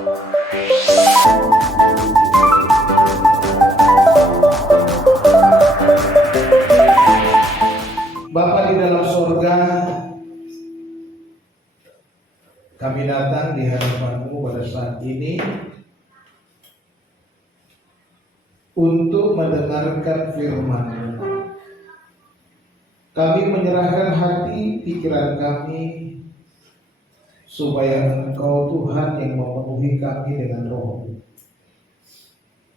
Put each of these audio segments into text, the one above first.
Bapa di dalam surga, kami datang di hadapan-Mu pada saat ini untuk mendengarkan firman-Mu. Kami menyerahkan hati pikiran kami supaya Engkau Tuhan yang memenuhi kami dengan roh,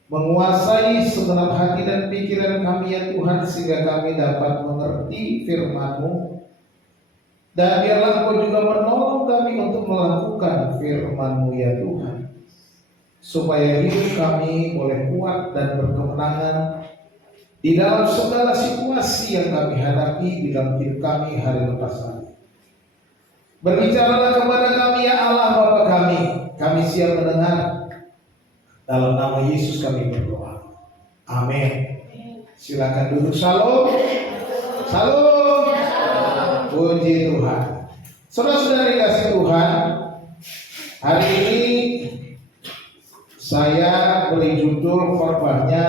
menguasai segenap hati dan pikiran kami ya Tuhan, sehingga kami dapat mengerti firman-Mu. Dan biarlah Engkau juga menolong kami untuk melakukan firman-Mu ya Tuhan, supaya hidup kami boleh kuat dan berkemenangan di dalam segala situasi yang kami hadapi di dalam hidup kami hari lepas hari. Berbicaralah kepada kami ya Allah Bapa kami siap mendengar. Dalam nama Yesus kami berdoa. Amin. Silakan duduk. Shalom. Shalom. Puji Tuhan. Saudara-saudara dikasih Tuhan, hari ini saya beri judul khotbahnya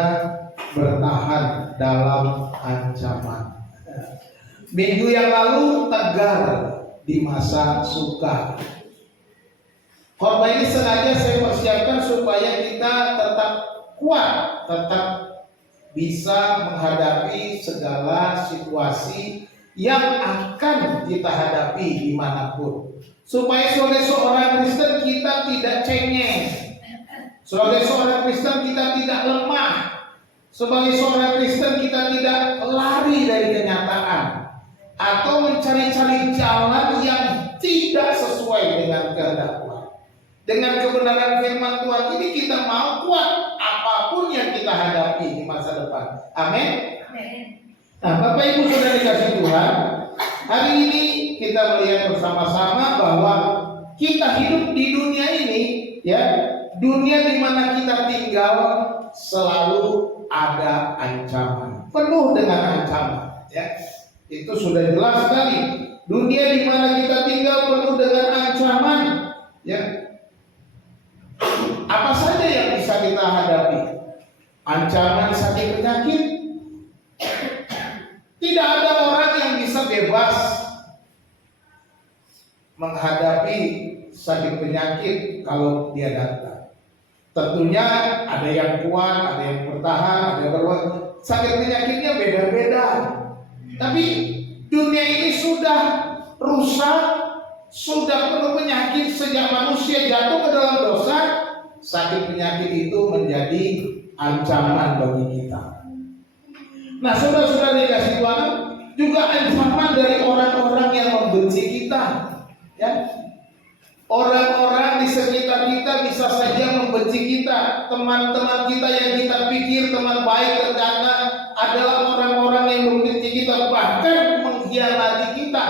bertahan dalam ancaman. Minggu yang lalu tegar di masa suka. Khotbah ini sengaja saya persiapkan supaya kita tetap kuat, tetap bisa menghadapi segala situasi yang akan kita hadapi dimanapun. Supaya sebagai seorang Kristen kita tidak cengeng, sebagai seorang Kristen kita tidak lemah, sebagai seorang Kristen kita tidak lari dari kenyataan atau mencari-cari jalan yang tidak sesuai dengan kehendak Tuhan. Dengan kebenaran firman Tuhan ini kita mau kuat apapun yang kita hadapi di masa depan. Amin. Nah, Bapak Ibu Saudara dikasih Tuhan, hari ini kita melihat bersama-sama bahwa kita hidup di dunia ini, ya, dunia di mana kita tinggal selalu ada ancaman, penuh dengan ancaman, ya. Itu sudah jelas sekali. Dunia di mana kita tinggal penuh dengan ancaman, ya. Apa saja yang bisa kita hadapi? Ancaman sakit penyakit. Tidak ada orang yang bisa bebas menghadapi sakit penyakit kalau dia datang. Tentunya ada yang kuat, ada yang bertahan, ada yang berbuat. Sakit penyakitnya beda-beda. Tapi dunia ini sudah rusak, sudah penuh penyakit sejak manusia jatuh ke dalam dosa. Sakit penyakit itu menjadi ancaman bagi kita. Nah, saudara-saudara dikasih Tuhan, juga ancaman dari orang-orang yang membenci kita, ya. Orang-orang di sekitar kita bisa saja membenci kita. Teman-teman kita yang kita pikir teman baik ternyata adalah orang-orang yang membenci kita, bahkan mengkhianati kita,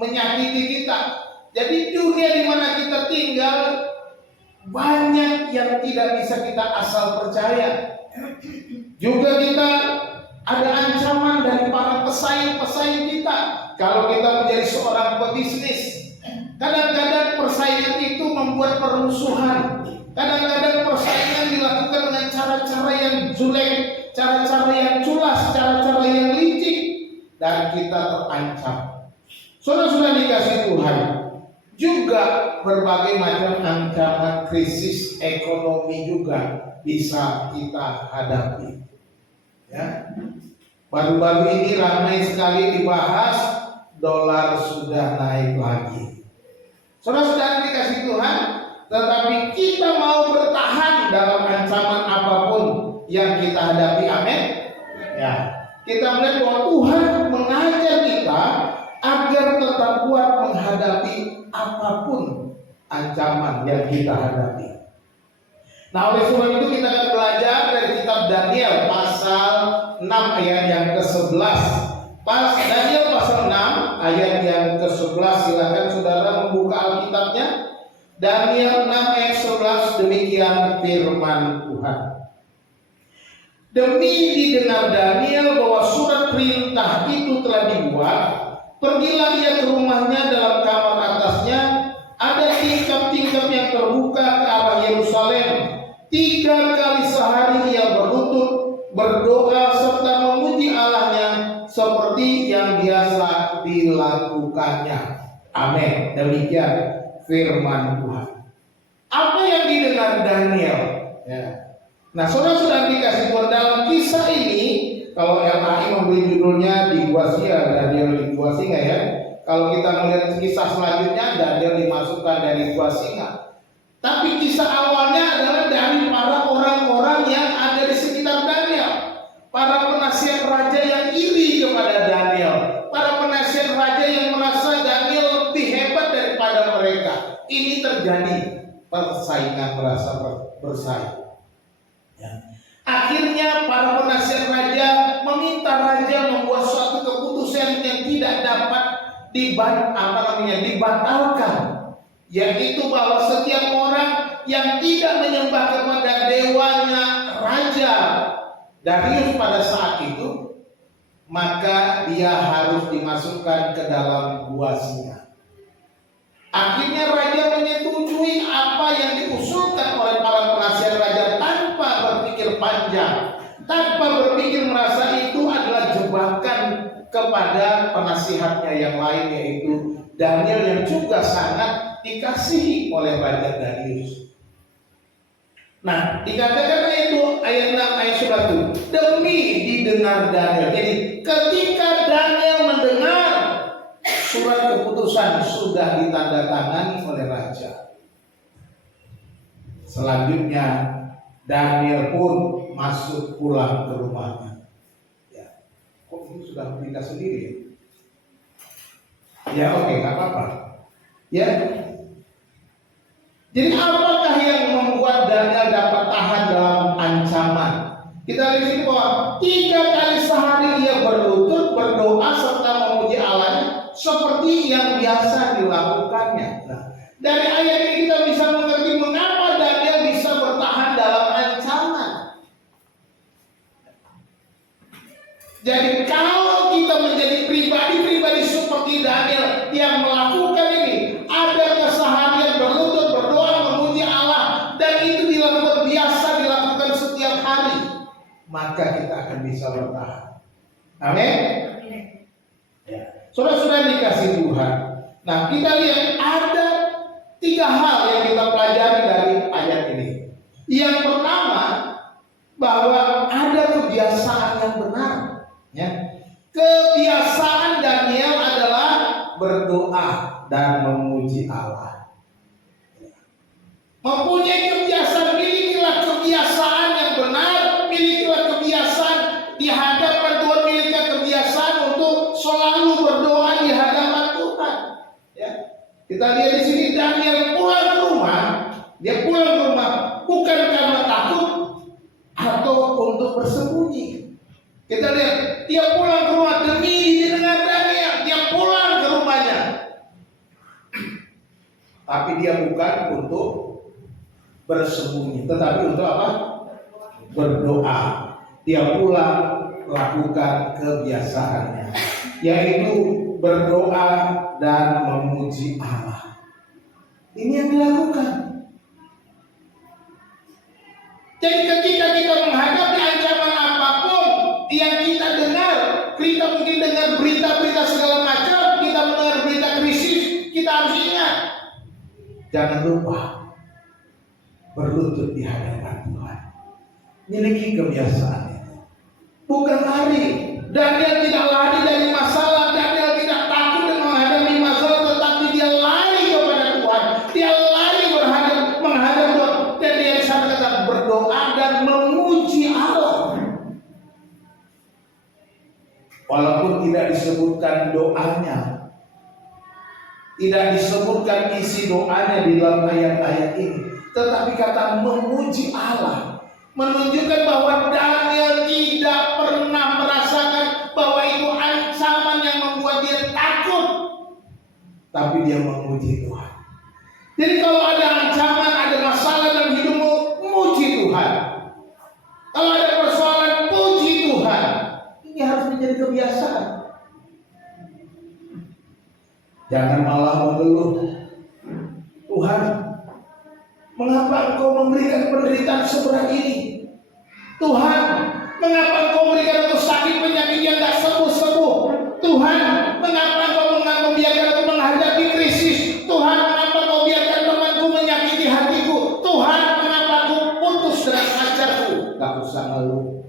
menyakiti kita. Jadi dunia di mana kita tinggal banyak yang tidak bisa kita asal percaya. Juga kita ada ancaman dari para pesaing-pesaing kita. Kalau kita menjadi seorang pebisnis, kadang-kadang persaingan itu membuat permusuhan. Kadang-kadang persaingan dilakukan dengan cara-cara yang jelek, cara-cara yang culas, cara-cara yang licik, dan kita terancam. Saudara-saudara dikasih Tuhan, juga berbagai macam ancaman krisis ekonomi juga bisa kita hadapi. Ya. Baru-baru ini ramai sekali dibahas, dolar sudah naik lagi. Saudara-saudara dikasih Tuhan, tetapi kita mau bertahan dalam ancaman apapun yang kita hadapi. Amin. Ya. Kita melihat bahwa Tuhan mengajar kita agar tetap kuat menghadapi apapun ancaman yang kita hadapi. Nah, oleh sebab itu kita akan belajar dari kitab Daniel pasal 6 ayat yang ke-11. Daniel pasal 6 ayat yang ke-11. Silakan saudara membuka Alkitabnya. Daniel 6 ayat 11, demikian firman Tuhan. Demi didengar Daniel bahwa surat perintah itu telah dibuat, pergilah ia ke rumahnya dalam kamar atasnya, ada tingkap-tingkap yang terbuka ke arah Yerusalem berdoa serta memuji Allahnya seperti yang biasa dilakukannya. Amin. Demikian firman Tuhan. Apa yang didengar Daniel? Ya. Nah, saudara-saudara dikasih Tuhan, dalam kisah ini, kalau LAI memberi judulnya di Gua Singa, Daniel di Gua Singa ya. Kalau kita melihat kisah selanjutnya, Daniel dimasukkan dari Gua Singa. Tapi kisah awalnya adalah dari para orang-orang yang ada di sekitar Daniel, para penasihat raja yang iri kepada Daniel, para penasihat raja yang merasa Daniel lebih hebat daripada mereka. Ini terjadi persaingan, merasa bersaing. Ya. Akhirnya para penasihat raja meminta raja membuat suatu keputusan yang tidak dapat dibatalkan, yaitu bahwa setiap orang yang tidak menyembah kepada dewanya raja Darius pada saat itu, maka dia harus dimasukkan ke dalam gua singa. Akhirnya raja menyetujui apa yang diusulkan oleh para penasihat raja tanpa berpikir panjang, tanpa berpikir merasa itu adalah jebakan kepada penasihatnya yang lain, yaitu Daniel yang juga sangat dikasihi oleh Raja Darius. Nah, dikatakan itu ayat 6 ayat 1, demi didengar Daniel. Jadi ketika Daniel mendengar surat keputusan sudah ditandatangani oleh raja, selanjutnya Daniel pun masuk pulang ke rumahnya. Ya, kok ini sudah berita sendiri? Ya oke, nggak apa-apa. Ya. Jadi apakah yang membuat Daniel dapat tahan dalam ancaman? Kita lihat bahwa 3 kali sehari ia berlutut, berdoa serta memuji Allahnya seperti yang biasa dilakukannya. Nah, dari ayat ini kita bisa mengerti mengapa Daniel bisa bertahan dalam ancaman. Jadi kalau kita menjadi pribadi-pribadi seperti Daniel yang melakukan ini, ada keseharian berlutut, berdoa, memuji Allah, dan itu dilakukan biasa, dilakukan setiap hari, maka kita akan bisa bertahan. Amin. Ya. Saudara-saudara dikasih Tuhan. Nah, kita lihat ada 3 hal yang kita pelajari dari ayat ini. Yang pertama, bahwa ada kebiasaan yang benar. Ya. Kebiasaan Daniel adalah berdoa dan memuji Allah. Mempunyai kebiasaan, milikilah kebiasaan yang benar, milikilah kebiasaan di hadapan Tuhan, milikilah kebiasaan untuk selalu berdoa di hadapan Tuhan. Ya. Kita lihat di sini Daniel pulang ke rumah, dia pulang ke rumah bukan karena takut atau untuk bersembunyi. Kita lihat, dia pulang ke rumah demi didengar Daniel. Dia pulang ke rumahnya. Tapi dia bukan untuk bersembunyi, tetapi untuk apa? Berdoa. Dia pulang lakukan kebiasaannya, yaitu berdoa dan memuji Allah. Ini yang dilakukan. Jadi ketika kita menghadapi ancaman apapun yang kita dengar, kita mungkin dengar berita-berita segala macam, kita mendengar berita krisis, kita harus ingat, jangan lupa berlutut di hadapan Tuhan. Miliki kebiasaan itu. Bukan lari. Daniel tidak lari dari masalah, Daniel tidak takut dan menghadapi masalah, tetapi dia lari kepada Tuhan. Dia lari menghadap Tuhan, dan dia di sana kata berdoa dan memuji Allah. Walaupun tidak disebutkan doanya, tidak disebutkan isi doanya di dalam ayat-ayat ini, tetapi kata memuji Allah menunjukkan bahwa Daniel tidak pernah merasakan bahwa itu ancaman yang membuat dia takut, tapi dia memuji Tuhan. Jadi kalau ada ancaman, ada masalah dalam hidupmu, muji Tuhan. Kalau ada persoalan, puji Tuhan. Ini harus menjadi kebiasaan. Jangan malah mengeluh. Tuhan, mengapa Engkau memberikan penderitaan seberat ini? Tuhan, mengapa Engkau Tuhan, mengapa kau membiarkan aku menghadapi krisis? Tuhan, mengapa kau biarkan temanku menyakiti hatiku? Tuhan, mengapa aku putus dengan pacarku? Gak usah ngeluh.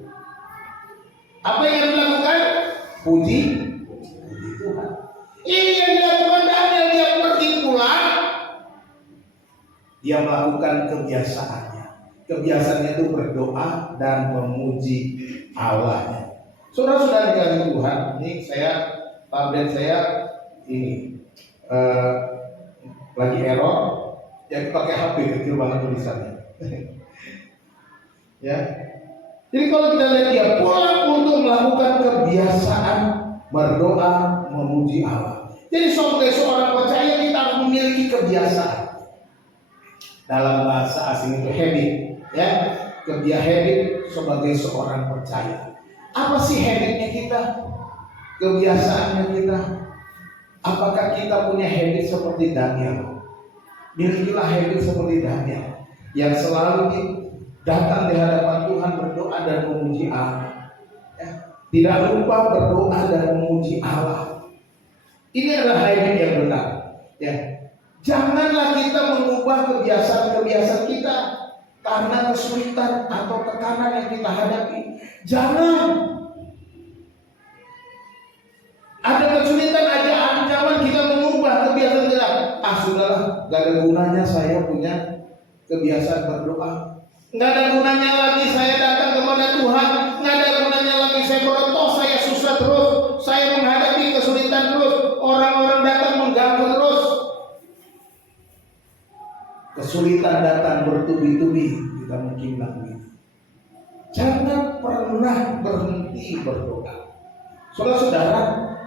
Apa yang dilakukan? Puji Tuhan. Ini yang dilakukan Daniel. Dia pergi pulang, dia melakukan kebiasaannya. Kebiasaannya itu berdoa dan memuji Allahnya. Saudara-saudara dikasihi Tuhan, ini tablet saya ini lagi error, ya pakai HP kecil banget tulisannya. Ya. Jadi kalau kita lihat dia pulang untuk melakukan kebiasaan berdoa memuji Allah. Jadi sebagai seorang percaya kita harus memiliki kebiasaan. Dalam bahasa asing itu habit, ya. Habit sebagai seorang percaya. Apa sih habitnya kita? Kebiasaannya kita? Apakah kita punya habit seperti Daniel? Milikilah habit seperti Daniel yang selalu datang di hadapan Tuhan berdoa dan memuji Allah. Ya. Tidak lupa berdoa dan memuji Allah. Ini adalah habit yang benar. Ya. Janganlah kita mengubah kebiasaan-kebiasaan kita karena kesulitan atau tekanan yang kita hadapi. Jangan. Ada kesulitan, ada ancaman kita mengubah kebiasaan kita. Sudahlah, gak ada gunanya saya punya kebiasaan berdoa. Nggak ada gunanya lagi saya datang kepada Tuhan. Nggak ada gunanya lagi saya berdoa. Saya susah terus, saya menghadapi kesulitan terus, orang-orang datang mengganggu terus. Kesulitan datang bertubi-tubi, kita mungkin begitu. Jangan pernah berhenti berdoa. Saudara-saudara,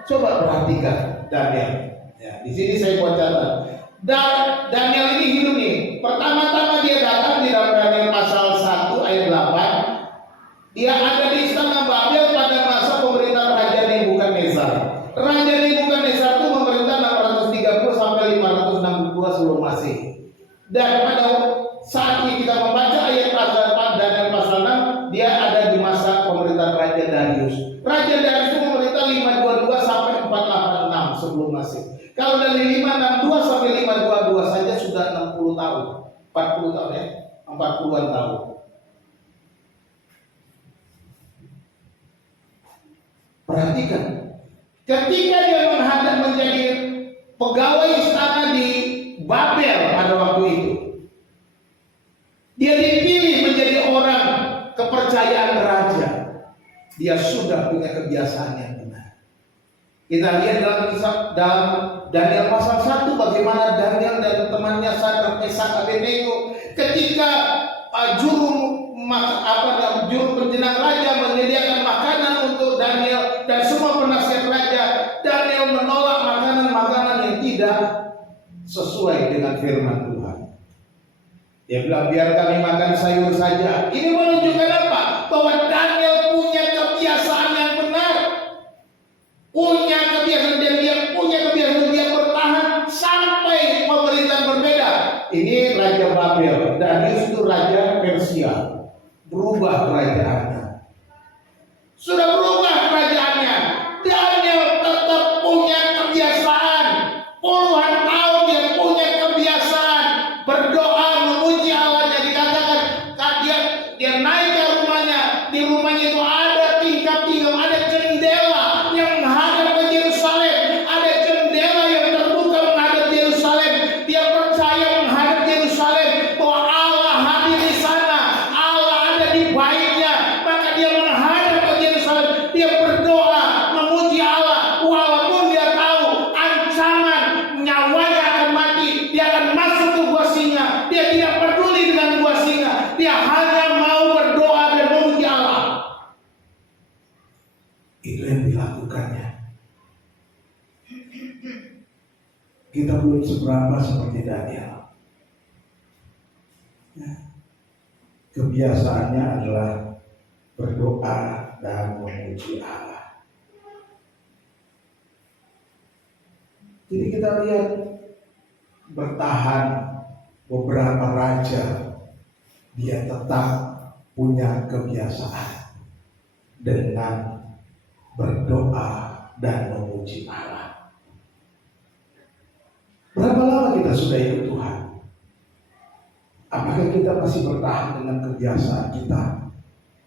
coba perhatikan Daniel. Ya, di sini saya buat catatan. Daniel ini hidup nih. Pertama-tama dia datang di dalam Daniel pasal 1 ayat 8. Dia ada di istana Babel pada masa pemerintahan Raja Nebukadnezar. Raja Nebukadnezar itu memerintah 630 sampai 562 sebelum Masehi. Dan pada saat ini kita membaca ayat pasal 4 Daniel pasal 6, dia ada di masa pemerintahan Raja Darius. Raja Darius itu memerintah 522 sampai 486 sebelum Masehi. Kalau dari 562 sampai 522 saja sudah 60 tahun. 40 tahun ya, 40-an tahun. Perhatikan, ketika dia menghadap menjadi pegawai istana di Babel pada waktu itu, dia dipilih menjadi orang kepercayaan raja. Dia sudah punya kebiasaan yang benar. Kita lihat dalam Daniel pasal 1 bagaimana Daniel dan temannya Sadrak, Mesak, Abednego ketika juru penjenang raja menyediakan makanan untuk Daniel dan semua penasihat raja. Daniel menolak makanan-makanan yang tidak sesuai dengan firman Tuhan. Dia bilang biar kami makan sayur saja. Ini menunjukkan apa? Bahwa Daniel punya kebiasaan yang benar. Punya kebiasaan dan dia punya kebiasaan, dia bertahan sampai pemerintahan berbeda. Ini Raja Babel, Daniel itu Raja Persia. Berubah kerajaannya. Sudah berubah kerajaannya. Daniel tetap punya kebiasaan. Puluhan tahun dia punya kebiasaan berdoa memuji Allah. Dikatakan dia naik ke rumahnya. Di rumahnya itu ada tingkap-tingkap, ada jendela yang menghadap ke Yerusalem, ada jendela yang terbuka menghadap Yerusalem. Dia percaya menghadap Yerusalem bahwa Allah hadir di sana, Allah ada di baitnya, maka dia menghadap ke Yerusalem. Dia berdoa memuji Allah, walaupun dia tahu ancaman nyawanya akan mati, dia akan masuk ke gua singa. Dia tidak peduli dengan gua singa, dia hanya mau berdoa dan memuji Allah. Itu yang dilakukannya. Kita belum seberapa seperti Daniel. Kebiasaannya adalah berdoa dan memuji Allah. Jadi kita lihat bertahan beberapa raja, dia tetap punya kebiasaan dengan berdoa dan memuji Allah. Berapa lama kita sudah ikut Tuhan? Apakah kita masih bertahan dengan kebiasaan kita?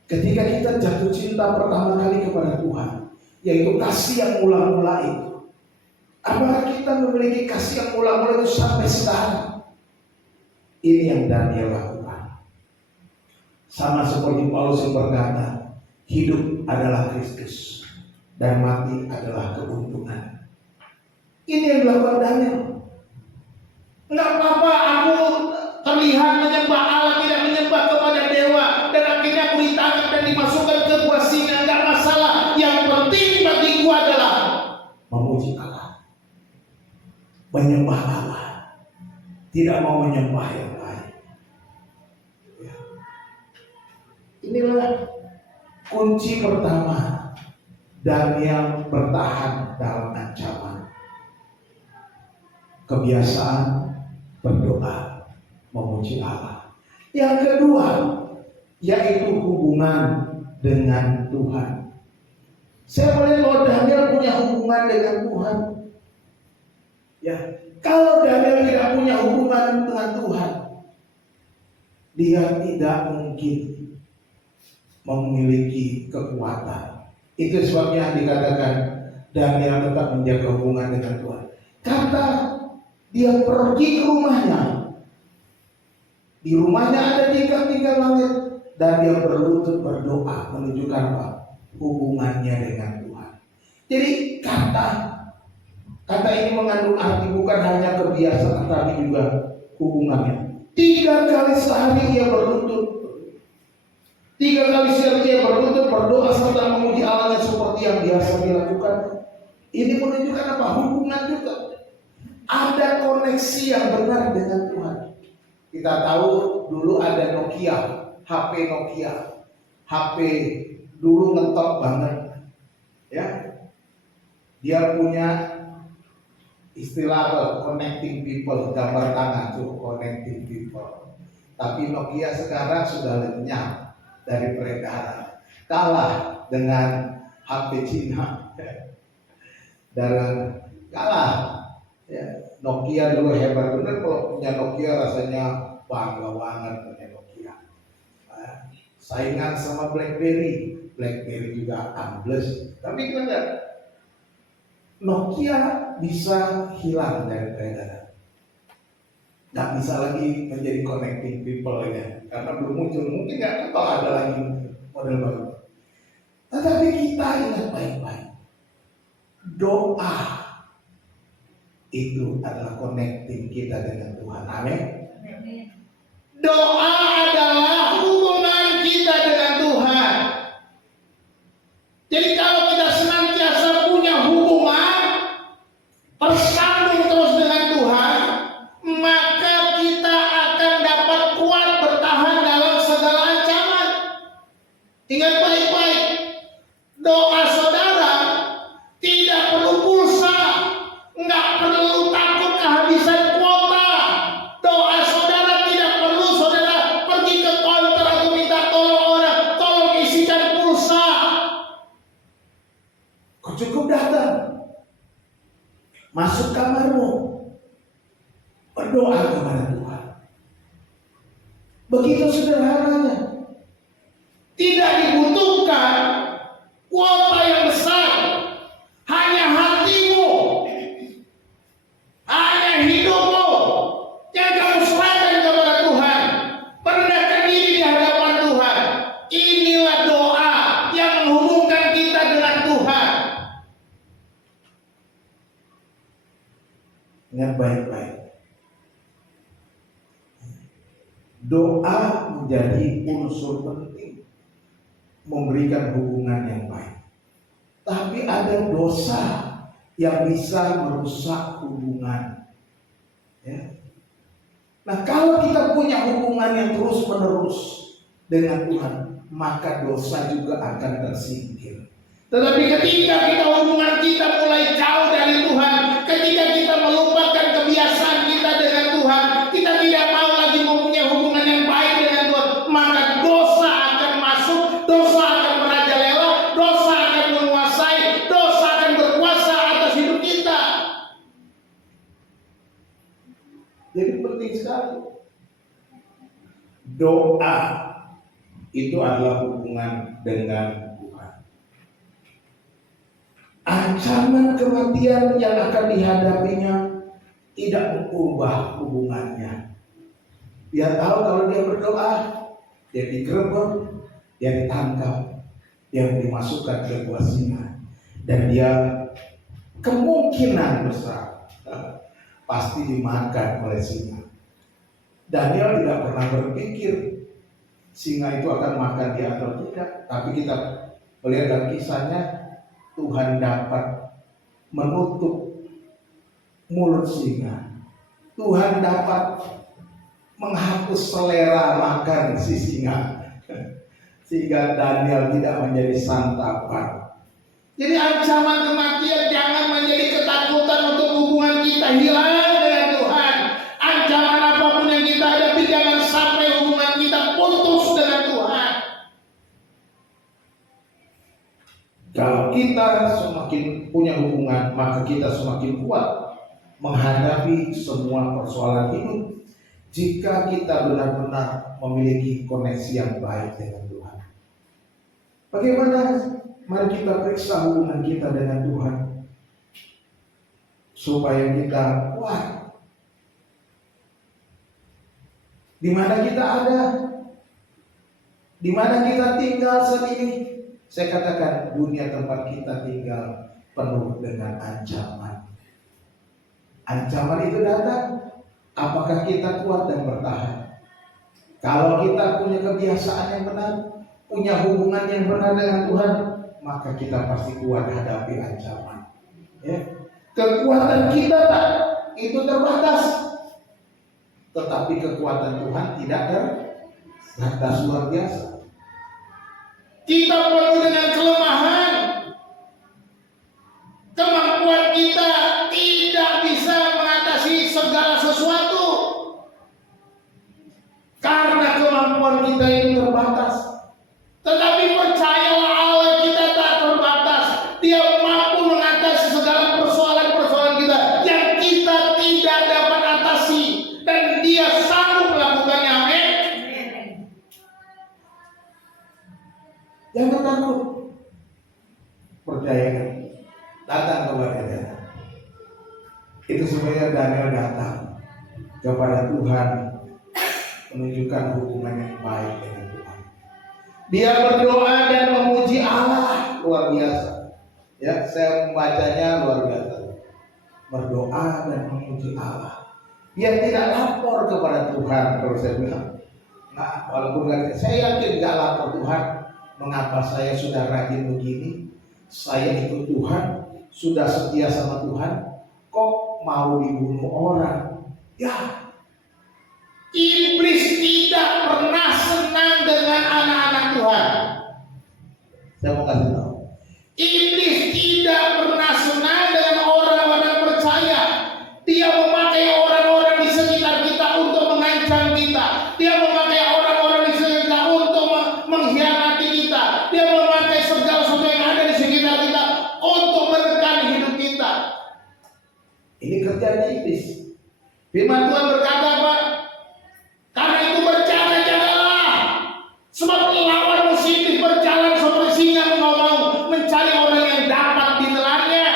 Ketika kita jatuh cinta pertama kali kepada Tuhan, yaitu kasih yang mula-mula itu, apakah kita memiliki kasih yang mula-mula itu sampai sekarang? Ini yang Daniel lakukan. Sama seperti Paulus yang berkata, hidup adalah Kristus dan mati adalah keuntungan. Ini yang dilakukan Daniel. Enggak apa-apa aku terlihat menyembah Allah, tidak menyembah kepada dewa, dan akhirnya aku ditangkap dan dimasukkan ke gua singa. Enggak masalah. Yang penting bagi gua adalah memuji Allah, menyembah Allah, tidak mau menyembah yang lain. Ya. Inilah kunci pertama Daniel bertahan dalam ancaman. Kebiasaan berdoa, memuji Allah. Yang kedua, yaitu hubungan dengan Tuhan. Saya melihat bahwa Daniel punya hubungan dengan Tuhan. Ya, kalau Daniel tidak punya hubungan dengan Tuhan, dia tidak mungkin memiliki kekuatan. Itu sebabnya dikatakan Daniel tetap menjaga hubungan dengan Tuhan. Karena dia pergi ke rumahnya. Di rumahnya ada tiga langit, dan dia berlutut berdoa menunjukkan apa? Hubungannya dengan Tuhan. Jadi kata ini mengandung arti bukan hanya kebiasaan, tapi juga hubungannya. 3 kali sehari dia berlutut. 3 kali sehari dia berlutut berdoa serta memuji Allah seperti yang biasa dilakukan. Ini menunjukkan apa? Hubungan juga. Ada koneksi yang benar dengan Tuhan. Kita tahu dulu ada Nokia, HP Nokia. HP dulu ngetop banget. Ya. Dia punya istilah apa? Connecting people, gambar tangan tuh connecting people. Tapi Nokia sekarang sudah lenyap dari peredaran. Kalah dengan HP Cina. Dan kalah. Ya, Nokia dulu hebat bener, kalau punya Nokia rasanya bangga banget punya Nokia. Saingan sama BlackBerry juga ambles. Tapi kita lihat Nokia bisa hilang dari peredaran, nggak bisa lagi menjadi connecting people ya, karena belum muncul. Mungkin nggak tahu ada lagi model baru. Tetapi kita ingat baik-baik, doa itu adalah connecting kita dengan Tuhan. Amin. Doa adalah hubungan kita dengan Tuhan. Jadi kalau kita senantiasa punya hubungan bersambung terus dengan Tuhan, maka kita akan dapat kuat bertahan dalam segala ancaman. Ingat baik-baik, doa saudara tidak perlu pulsa, nggak perlu takut kehabisan kuota. Doa saudara tidak perlu saudara pergi ke counter atau minta tolong orang, tolong isikan pulsa. Kau cukup datang, masuk kamarmu, berdoa kepada Tuhan. Begitu sederhananya. Tidak dibutuhkan kuota yang besar. Hanya hatimu, hanya hidupmu yang kamu serahkan kepada Tuhan. Merendahkan diri di hadapan Tuhan. Inilah doa yang menghubungkan kita dengan Tuhan. Ingat baik-baik, doa menjadi unsur penting memberikan hubungan yang baik. Tapi ada dosa yang bisa merusak hubungan. Ya. Nah, kalau kita punya hubungan yang terus-menerus dengan Tuhan, maka dosa juga akan tersingkir. Tetapi ketika hubungan kita mulai jauh dari Tuhan, ketika kita melupakan kebiasaan kita dengan Tuhan, kita tidak mau lagi mempunyai hubungan yang baik dengan Tuhan, maka dosa akan masuk, dosa akan merajalela, dosa akan menguasai, dosa akan berkuasa sekali. Doa itu adalah hubungan dengan Tuhan. Ancaman kematian yang akan dihadapinya tidak mengubah hubungannya. Dia tahu kalau dia berdoa, dia digerebek, dia ditangkap, dia dimasukkan ke gua singa, dan dia kemungkinan besar pasti dimakan oleh singa. Daniel tidak pernah berpikir singa itu akan makan dia atau tidak, tapi kita melihat dalam kisahnya Tuhan dapat menutup mulut singa. Tuhan dapat menghapus selera makan si singa sehingga Daniel tidak menjadi santapan. Jadi ancaman kematian jangan menjadi ketakutan untuk hubungan kita hilang dengan Tuhan. Ancaman apapun yang kita hadapi jangan sampai hubungan kita putus dengan Tuhan. Kalau kita semakin punya hubungan, maka kita semakin kuat menghadapi semua persoalan hidup. Jika kita benar-benar memiliki koneksi yang baik dengan Tuhan. Bagaimana? Mari kita periksa hubungan kita dengan Tuhan supaya kita kuat. Di mana kita ada? Di mana kita tinggal saat ini? Saya katakan dunia tempat kita tinggal penuh dengan ancaman. Ancaman itu datang. Apakah kita kuat dan bertahan? Kalau kita punya kebiasaan yang benar, punya hubungan yang benar dengan Tuhan, maka kita pasti kuat hadapi ancaman. Ya. Kekuatan kita itu terbatas, tetapi kekuatan Tuhan tidak terbatas, luar biasa. Kita penuh dengan kelemahan. Kemampuan kita tidak bisa mengatasi segala sesuatu karena kemampuan kita itu terbatas. Tetapi percayalah Allah kita tak terbatas. Dia mampu mengatasi segala persoalan-persoalan kita yang kita tidak dapat atasi, dan Dia sanggup melakukannya. Amin. Jangan takut, percayakan. Datang kepada Dia. Itu sebenarnya Daniel datang kepada Tuhan, menunjukkan hubungan yang baik dengan Tuhan. Dia berdoa dan memuji Allah, luar biasa. Ya, saya membacanya luar biasa. Berdoa dan memuji Allah. Dia tidak lapor kepada Tuhan, kalau saya bilang. Nah, walaupun saya yakin gak lapor Tuhan, mengapa saya sudah rajin begini, saya ikut Tuhan, sudah setia sama Tuhan, kok mau dibunuh orang? Ya, iblis tidak pernah senang dengan anak-anak Tuhan. Saya mau kasih tahu, iblis tidak pernah senang dengan orang-orang percaya. Dia memakai orang-orang di sekitar kita untuk mengancam kita. Dia memakai orang-orang di sekitar kita untuk mengkhianati kita. Dia memakai segala sesuatu yang ada di sekitar kita untuk menekan hidup kita. Ini kerjaan iblis. Firman Tuhan berkata apa? Karena itu berjaga-jagalah, sebab lawan musuh berjalan seperti singa mau mencari orang yang dapat ditelannya.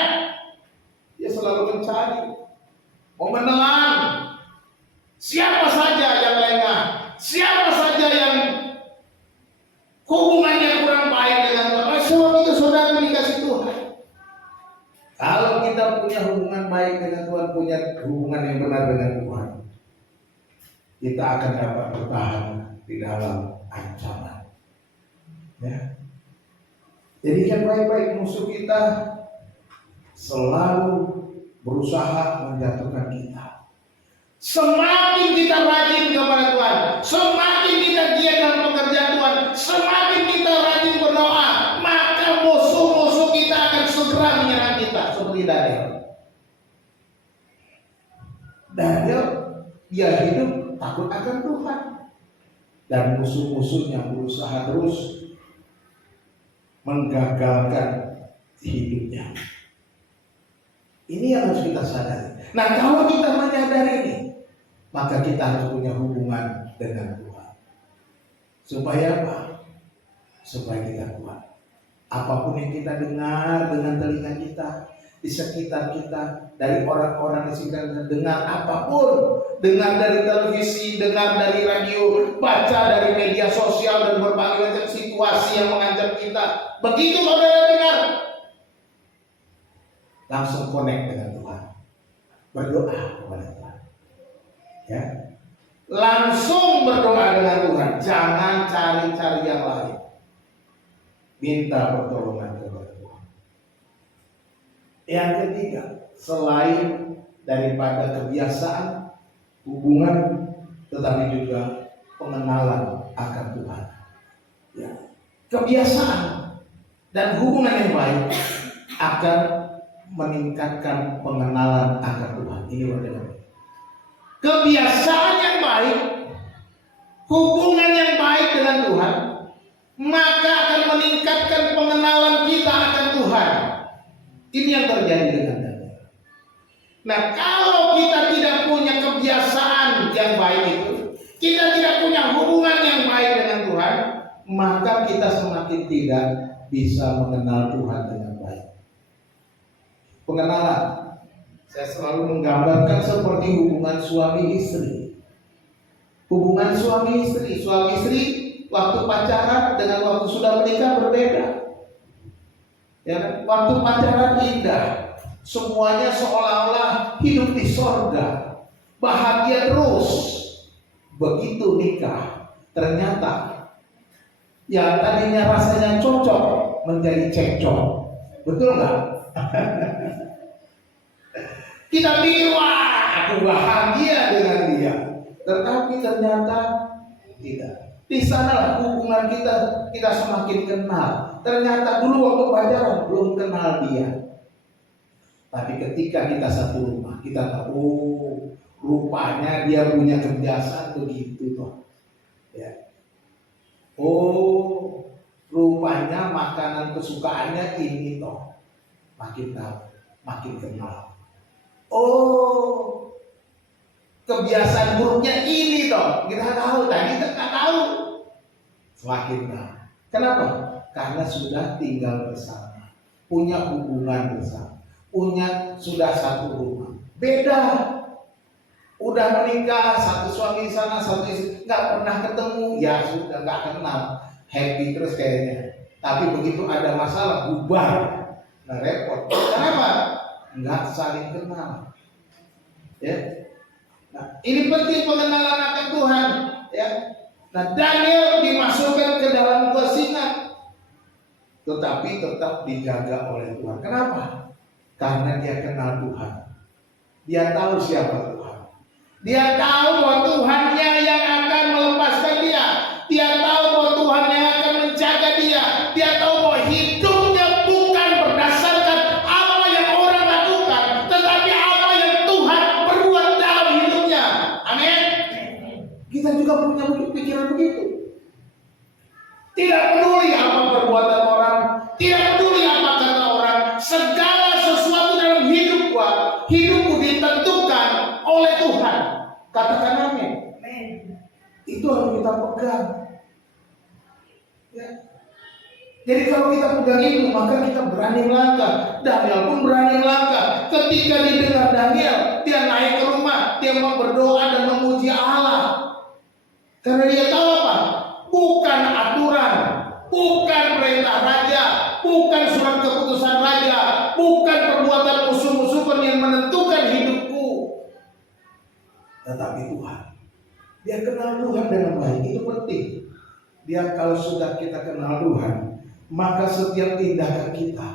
Dia selalu mencari, mau menelan siapa saja yang lengah, siapa saja yang hubungannya kurang baik dengan Tuhan. Sebab itu saudara dikasih Tuhan. Kalau kita punya hubungan baik dengan Tuhan, punya hubungan yang benar dengan Tuhan, kita akan dapat bertahan di dalam ancaman. Ya. Jadikan baik-baik, musuh kita selalu berusaha menjatuhkan kita. Semakin kita rajin kepada Tuhan, semakin kita giat dalam pekerjaan Tuhan, semakin kita rajin berdoa, maka musuh-musuh kita akan segera menyerang kita. Seperti Daniel. Daniel, dia hidup takut akan Tuhan, dan musuh-musuhnya berusaha terus menggagalkan hidupnya. Ini yang harus kita sadari. Nah, kalau kita menyadari ini, maka kita harus punya hubungan dengan Tuhan. Supaya apa? Supaya kita kuat. Apapun yang kita dengar dengan telinga kita, di sekitar kita, dari orang-orang di sekitar kita, dengar apapun, dengar dari televisi, dengar dari radio, baca dari media sosial dan berbagai macam situasi yang mengancam kita. Begitu saudara dengar, langsung connect dengan Tuhan, berdoa kepada Tuhan, ya, langsung berdoa dengan Tuhan, jangan cari-cari yang lain. Minta pertolongan kepada Tuhan. Yang ketiga, selain daripada kebiasaan, hubungan, tetapi juga pengenalan akan Tuhan. Ya. Kebiasaan dan hubungan yang baik akan meningkatkan pengenalan akan Tuhan. Ini benar. Kebiasaan yang baik, hubungan yang baik dengan Tuhan, maka akan meningkatkan pengenalan kita akan Tuhan. Ini yang terjadi dengan Daniel. Nah, kalau kita tidak punya kebiasaan yang baik itu, kita tidak punya hubungan yang baik dengan Tuhan, maka kita semakin tidak bisa mengenal Tuhan dengan baik. Pengenalan, saya selalu menggambarkan seperti hubungan suami istri. Hubungan suami istri waktu pacaran dengan waktu sudah menikah berbeda. Ya, waktu pacaran indah, semuanya seolah-olah hidup di sorga, bahagia terus. Begitu nikah, ternyata yang tadinya rasanya cocok menjadi cekcok. Betul nggak? Kita pikir, wah, aku bahagia dengan dia, tetapi ternyata tidak. Di sana hubungan kita semakin kenal. Ternyata dulu waktu pacaran belum kenal dia. Tapi ketika kita satu rumah, kita tahu, oh, rupanya dia punya kebiasaan begitu toh. Ya. Oh, rupanya makanan kesukaannya ini toh. Makin tahu, makin kenal. Oh, kebiasaan buruknya ini toh. Kita tahu, tadi kita nggak tahu. Semakin tahu. Kenapa? Karena sudah tinggal bersama, punya hubungan bersama, sudah satu rumah. Beda. Udah menikah, satu suami di sana, satu istri, nggak pernah ketemu, ya sudah nggak kenal, happy terus kayaknya. Tapi begitu ada masalah, bubar, nah repot. Kenapa? Nggak saling kenal. Ya. Nah, ini penting pengenalan akan Tuhan. Ya. Nah, Daniel dimasukkan ke dalam gua singa, tetapi tetap dijaga oleh Tuhan. Kenapa? Karena dia kenal Tuhan. Dia tahu siapa Tuhan. Dia tahu bahwa Tuhannya yang akan melepaskan dia. Dia tahu bahwa Tuhan yang akan menjaga dia. Dia tahu bahwa hidupnya bukan berdasarkan apa yang orang lakukan, tetapi apa yang Tuhan perbuat dalam hidupnya. Amin. Kita juga punya pikiran begitu. Tidak peduli apa perbuatan orang, tidak peduli apa kata orang, segala sesuatu dalam hidupku ditentukan oleh Tuhan. Katakan amin. Itu harus kita pegang. Ya. Jadi kalau kita pegang itu, maka kita berani melangkah. Daniel pun berani melangkah. Ketika didengar Daniel, dia naik ke rumah, dia mau berdoa dan memuji Allah. Karena dia tahu apa? Bukan aturan, bukan perintah raja, bukan surat keputusan raja, bukan perbuatan musuh-musuh yang menentukan hidupku, tetapi Tuhan. Dia kenal Tuhan dengan baik, itu penting. Dia kalau sudah kita kenal Tuhan, maka setiap tindakan kita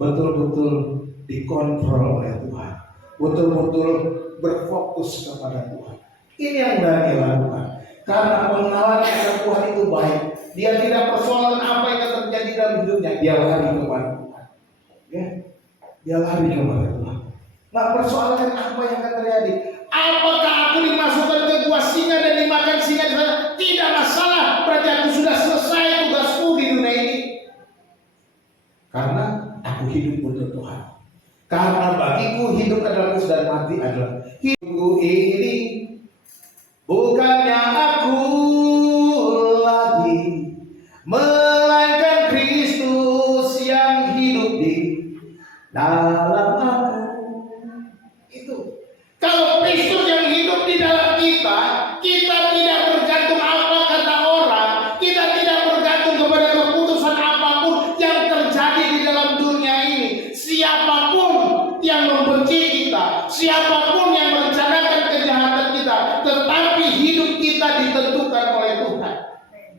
betul-betul dikontrol oleh Tuhan, betul-betul berfokus kepada Tuhan. Ini yang Daniel lakukan. Karena pengenalan kepada Tuhan itu baik, dia tidak persoalan apa yang akan terjadi dalam hidupnya, dia lari kepada Tuhan. Ya, dia lari kepada Tuhan. Nggak persoalan apa yang akan terjadi. Apakah aku dimasukkan ke gua singa dan dimakan singa di sana? Tidak masalah, berarti aku sudah selesai tugasku di dunia ini. Karena aku hidup untuk Tuhan. Karena bagiku hidup adalah Kristus dan mati adalah hidupku ini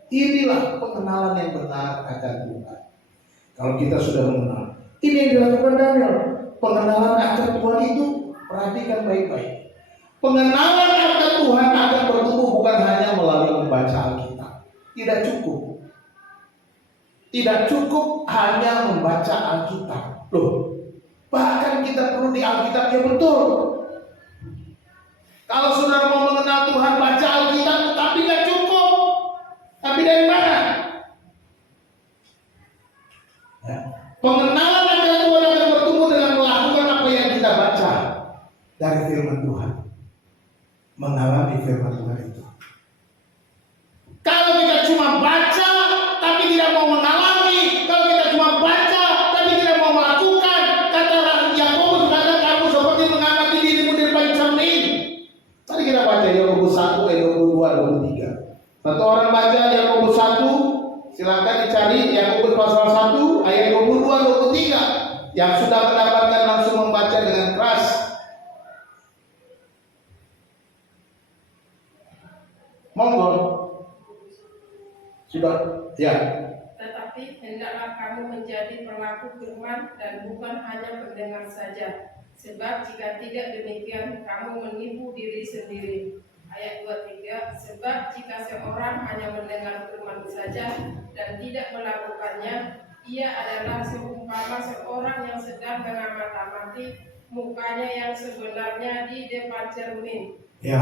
Inilah pengenalan yang benar akan Tuhan. Kalau kita sudah mengenal, ini yang dilakukan Daniel. Pengenalan akan Tuhan itu, perhatikan baik-baik. Pengenalan akan Tuhan akan bertumbuh bukan hanya melalui membaca Alkitab. Tidak cukup. Tidak cukup hanya membaca Alkitab. Loh, bahkan kita perlu di Alkitab, ya betul. Kalau saudara mau mengenal Tuhan, baca Alkitab, tapi tidak cukup. Tapi dari mana? Ya. Pengenalan akan Tuhan akan bertumbuh dengan melakukan apa yang kita baca dari firman Tuhan. Mengalami firman Tuhan itu. Kalau kita cuma baca tapi tidak mau mengalami, kalau kita cuma baca tapi tidak mau melakukan, kata Yakobus, kata kamu seperti mengamati dirimu di depan cermin. Tadi kita baca Yakobus 1 ayat 22 23. Satu orang baca Yakobus 1, silakan dicari Yakobus pasal 1 ayat 22 23. Yang sudah mendapatkan langsung membaca dengan keras. Monggo. Sudah, ya. Tetapi hendaklah kamu menjadi pelaku firman dan bukan hanya pendengar saja. Sebab jika tidak demikian, kamu menipu diri sendiri. Ayat 23, sebab jika seorang hanya mendengar firman saja dan tidak melakukannya, ia adalah seumpama seorang yang sedang mengamati mukanya yang sebenarnya di depan cermin. Ya.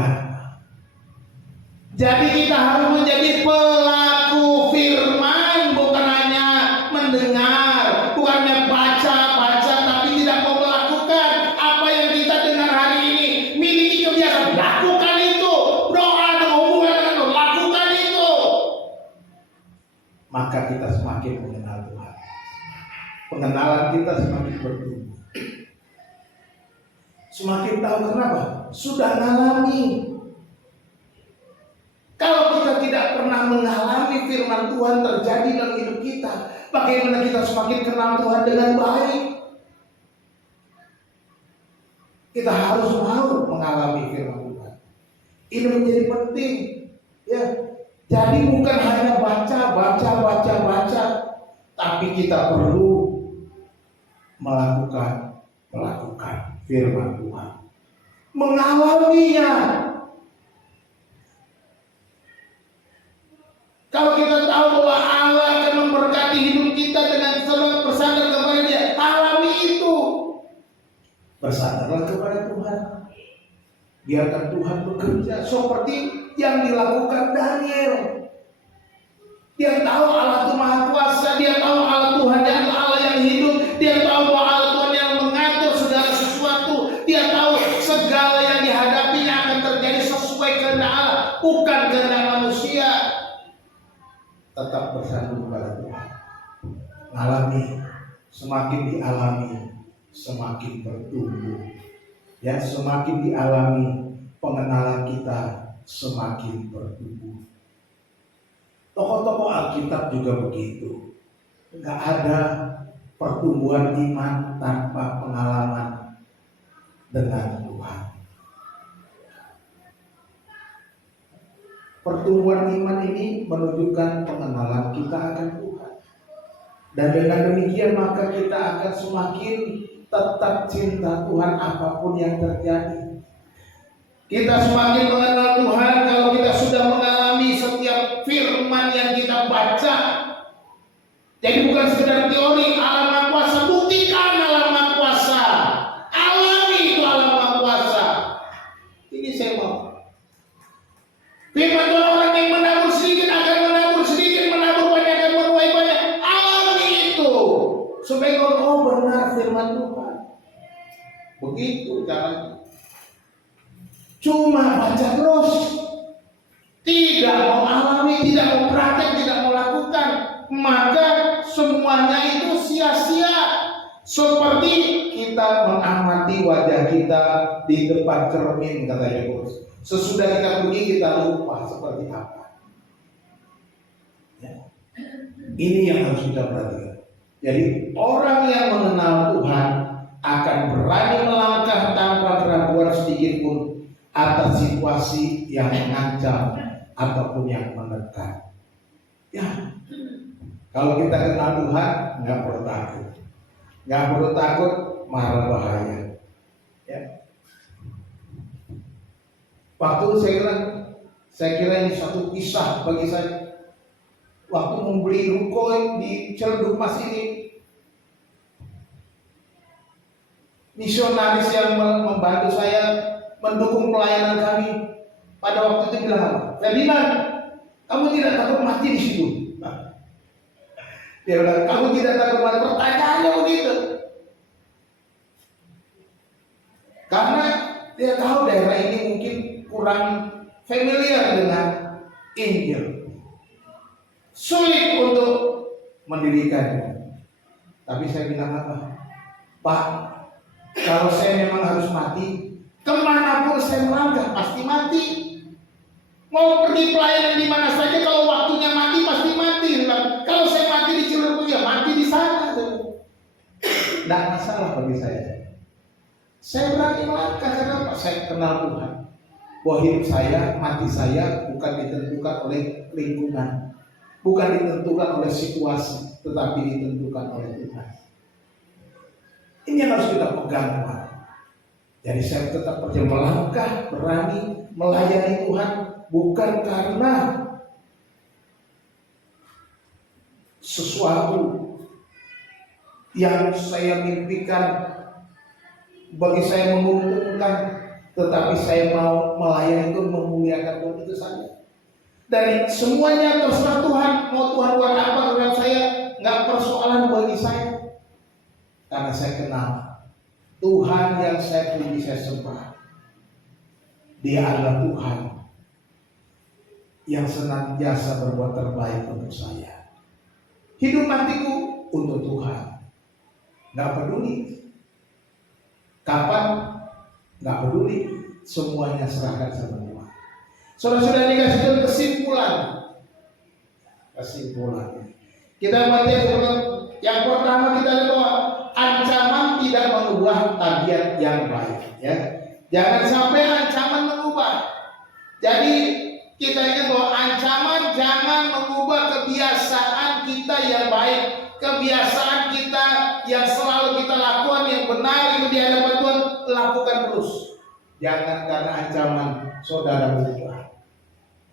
Jadi kita harus menjadi pelaku firman, bukan hanya mendengar, bukannya baca, tapi tidak mau melakukan apa yang kita dengar hari ini. Miliki kebiasaan, lakukan itu. Doa dan hubungan dengan Tuhan, lakukan itu. Maka kita semakin mengenal Tuhan. Pengenalan kita semakin bertumbuh. Semakin tahu kenapa? Sudah ngalami. Kalau kita tidak pernah mengalami firman Tuhan terjadi dalam hidup kita, bagaimana kita semakin kenal Tuhan dengan baik? Kita harus mau mengalami firman Tuhan. Ini menjadi penting, ya. Jadi bukan hanya baca, tapi kita perlu melakukan firman Tuhan, mengalaminya. Kalau kita tahu bahwa Allah akan memberkati hidup kita dengan selalu bersandar kepada Dia, alami itu. Bersandarlah kepada Tuhan. Biarkan Tuhan bekerja seperti yang dilakukan Daniel. Dia tahu Allah itu Maha Kuasa, dia tahu Allah Tuhan adalah Allah yang hidup, dia tahu bahwa Allah Tuhan yang mengatur segala sesuatu, dia tahu segala yang dihadapinya akan terjadi sesuai kehendak Allah, bukan kehendak manusia. Tetap bersandar kepada Tuhan. Alami, semakin dialami, semakin bertumbuh. Ya, semakin dialami, pengenalan kita semakin bertumbuh. Tokoh-tokoh Alkitab juga begitu. Enggak ada pertumbuhan iman tanpa pengalaman dengan Tuhan. Pertumbuhan iman ini menunjukkan pengenalan kita akan Tuhan. Dan dengan demikian maka kita akan semakin tetap cinta Tuhan apapun yang terjadi. Kita semakin mengenal Tuhan kalau kita sudah mengalami setiap firman yang kita baca. Jadi bukan sekedar teori, Allah Maha Kuasa, buktikan Allah Maha Kuasa. Alami itu Allah Maha Kuasa. Ini saya mau. Firman Tuhan, orang yang menabur sedikit akan menabur sedikit, menabur banyak akan menuai banyak. Alami itu. Supaya oh benar firman Tuhan. Begitu caranya. Cuma baca terus, tidak mau alami, tidak mau praktek, tidak mau lakukan, maka semuanya itu sia-sia. Seperti kita mengamati wajah kita di depan cermin, kata Yakobus. Sesudah kita pergi kita lupa seperti apa. Ya. Ini yang harus kita perhatikan. Jadi orang yang mengenal Tuhan akan berani melangkah tanpa keraguan sedikit pun atas situasi yang mengancam ataupun yang menekan. Ya, kalau kita kenal Tuhan, nggak perlu takut. Nggak perlu takut, malah bahaya. Ya. Waktu saya kira ini satu kisah bagi saya. Waktu membeli ruko di Ciledug Mas ini, misionaris yang membantu saya mendukung pelayanan kami pada waktu itu bilang apa? Ferdinand, kamu tidak takut mati di situ? Nah, dia bilang, kamu tidak takut mati? Pertanyaannya begitu. Karena dia tahu daerah ini mungkin kurang familiar dengan Injil. Sulit untuk mendirikannya. Tapi saya bilang apa? Pak, kalau saya memang harus mati, kemanapun saya melangkah pasti mati. Mau pergi pelayanan di mana saja, kalau waktunya mati pasti mati. Kalau saya mati di Ciledug, ya mati di sana. Tidak masalah bagi saya. Saya berani melangkah karena apa? Saya kenal Tuhan. Bahwa hidup saya, mati saya bukan ditentukan oleh lingkungan, bukan ditentukan oleh situasi, tetapi ditentukan oleh Tuhan. Ini yang harus kita pegang, Pak. Jadi saya tetap percaya melangkah, berani melayani Tuhan, bukan karena sesuatu yang saya mimpikan bagi saya menguntungkan, tetapi saya mau melayani itu memuliakan Tuhan, itu saja. Dari semuanya terserah Tuhan, mau Tuhan buat apa dengan saya, nggak persoalan bagi saya. Karena saya kenal Tuhan yang saya puji, saya sembah. Dia adalah Tuhan yang senantiasa berbuat terbaik untuk saya. Hidup matiku untuk Tuhan. Nggak peduli kapan, nggak peduli, semuanya serahkan sama Tuhan. Saudara-saudara dikasih kesimpulan. Kita baca yang pertama, kita lihat bahwa ancaman tidak mengubah tabiat yang baik. Ya, jangan sampai ancaman mengubah. Jadi kita ingat bahwa ancaman jangan mengubah kebiasaan kita yang baik, kebiasaan kita yang selalu kita lakukan yang benar itu di hadapan Tuhan, lakukan terus. Jangan karena ancaman saudara berubah.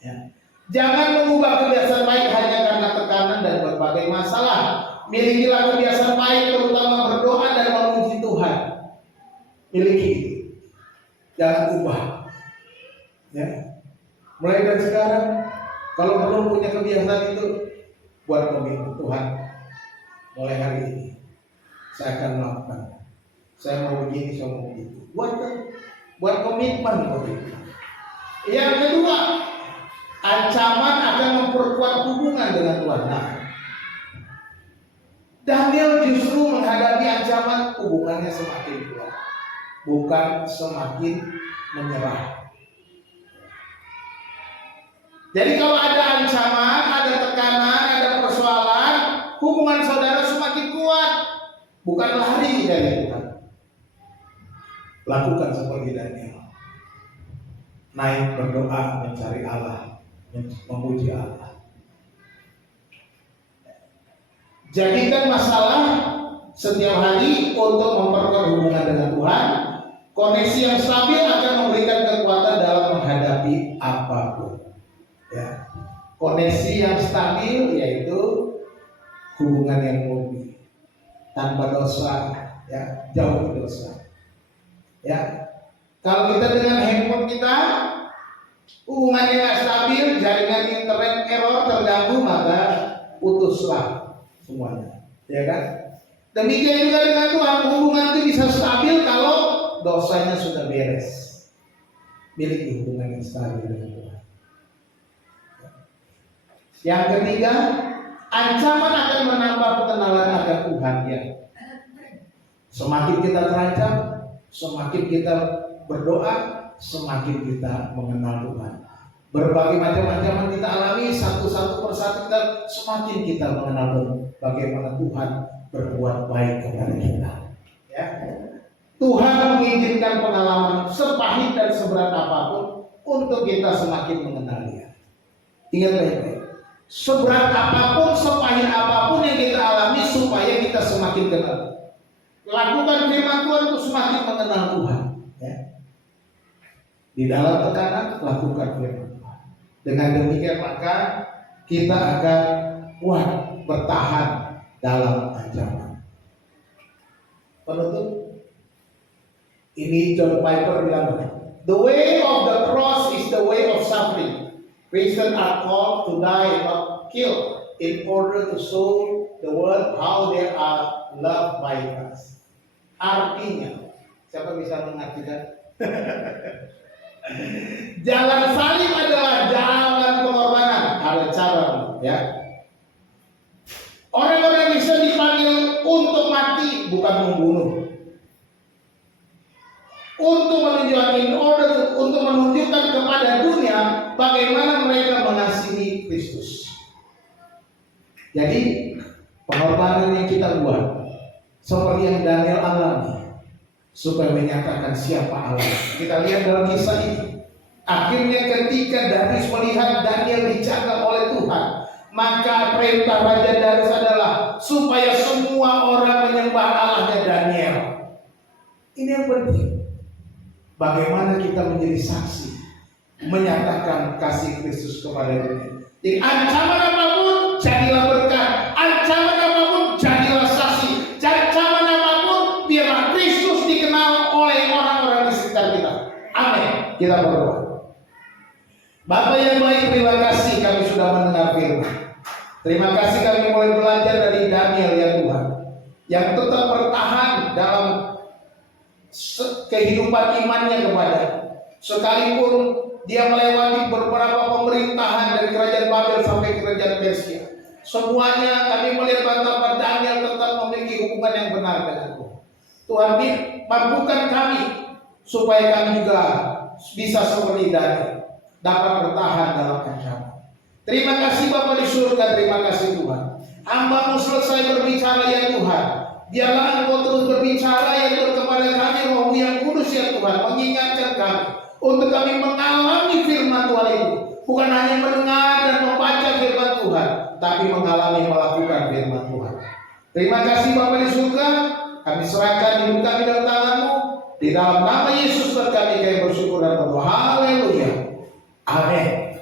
Ya. Jangan mengubah kebiasaan baik hanya karena tekanan dan berbagai masalah. Milikilah kebiasaan baik, terutama berdoa dan memuji Tuhan. Miliki itu. Jangan ubah. Ya. Mulai dari sekarang, kalau belum punya kebiasaan itu, buat komitmen Tuhan. Mulai hari ini, saya akan melakukan. Saya mau begini, saya mau begitu. Buat komitmen. Yang kedua, ancaman akan memperkuat hubungan dengan Tuhan. Nah, Daniel justru menghadapi ancaman, hubungannya semakin kuat, bukan semakin menyerah. Jadi kalau ada ancaman, ada tekanan, ada persoalan, hubungan saudara semakin kuat, bukan lari dari Tuhan. Lakukan seperti Daniel. Naik berdoa, mencari Allah, memuji Allah. Jadikan masalah setiap hari untuk memperkuat hubungan dengan Tuhan. Koneksi yang stabil akan memberikan kekuatan dalam menghadapi apapun. Ya. Koneksi yang stabil yaitu hubungan yang murni, tanpa dosa, ya, jauh dosa. Ya. Kalau kita dengan handphone kita hubungannya nggak stabil, jaringan internet error, terganggu, maka putuslah semuanya, ya kan? Demikian juga dengan Tuhan, hubungan itu bisa stabil kalau dosanya sudah beres. Miliki hubungan yang stabil dengan Tuhan. Yang ketiga, ancaman akan menambah pengenalan akan Tuhan. Ya. Semakin kita terancam, semakin kita berdoa, semakin kita mengenal Tuhan. Berbagai macam ancaman kita alami, satu persatu kita, semakin kita mengenal bagaimana Tuhan berbuat baik kepada kita. Ya. Tuhan mengizinkan pengalaman sepahit dan seberat apapun untuk kita semakin mengenal Dia. Ingat baik-baik, seberat apapun, sepahit apapun yang kita alami, supaya kita semakin kenal. Lakukan firman Tuhan untuk semakin mengenal Tuhan. Ya. Di dalam tekanan, lakukan firman Tuhan. Dengan demikian maka kita akan kuat bertahan dalam ancaman. Penutup, ini John Piper bilang, the way of the cross is the way of suffering. Christians are called to die, not kill, in order to show the world how they are loved by us. Artinya, siapa bisa mengartikan? Jalan salib adalah jalan pengorbanan. Ada cara, ya. Orang-orang bisa dipanggil untuk mati, bukan membunuh. Untuk menunjukkan kepada dunia bagaimana mereka mengasihi Kristus. Jadi pengorbanan yang kita buat seperti yang Daniel alami, supaya menyatakan siapa Allah. Kita lihat dalam kisah ini. Akhirnya ketika Darius melihat Daniel dijaga oleh Tuhan, maka perintah Raja Darius adalah supaya semua orang menyembah Allahnya Daniel. Ini yang penting. Bagaimana kita menjadi saksi, menyatakan kasih Kristus kepada dunia. Jadi ancaman apapun, jadilah berkat. Ancaman apapun, jadilah saksi. Ancaman apapun, biarlah Kristus dikenal oleh orang-orang di sekitar kita. Amin. Kita berdoa. Bapak yang baik, terima kasih kami sudah mendengar firman. Terima kasih kami mulai belajar dari Daniel ya Tuhan, yang tetap bertahan dalam kehidupan imannya kepada, sekalipun dia melewati beberapa pemerintahan dari kerajaan Babel sampai kerajaan Persia. Semuanya kami melihat betapa Daniel tetap memiliki hubungan yang benar dengan Tuhan. Tuhan, mampukan kami supaya kami juga bisa seperti Daniel, dapat bertahan dalam ancaman. Terima kasih Bapa di surga, terima kasih Tuhan. Hamba-Mu selesai berbicara ya Tuhan. Biarlah Engkau terus berbicara ya Tuhan kepada kami, Roh yang kudus ya Tuhan, mengingatkan kami untuk kami mengalami firman Tuhan itu. Bukan hanya mendengar dan membaca firman Tuhan, tapi mengalami melakukan firman Tuhan. Terima kasih Bapa di surga, kami serahkan hidup kami dalam tangan-Mu. Di dalam nama Yesus kami bersyukur dan berdoa. Haleluya. Amin.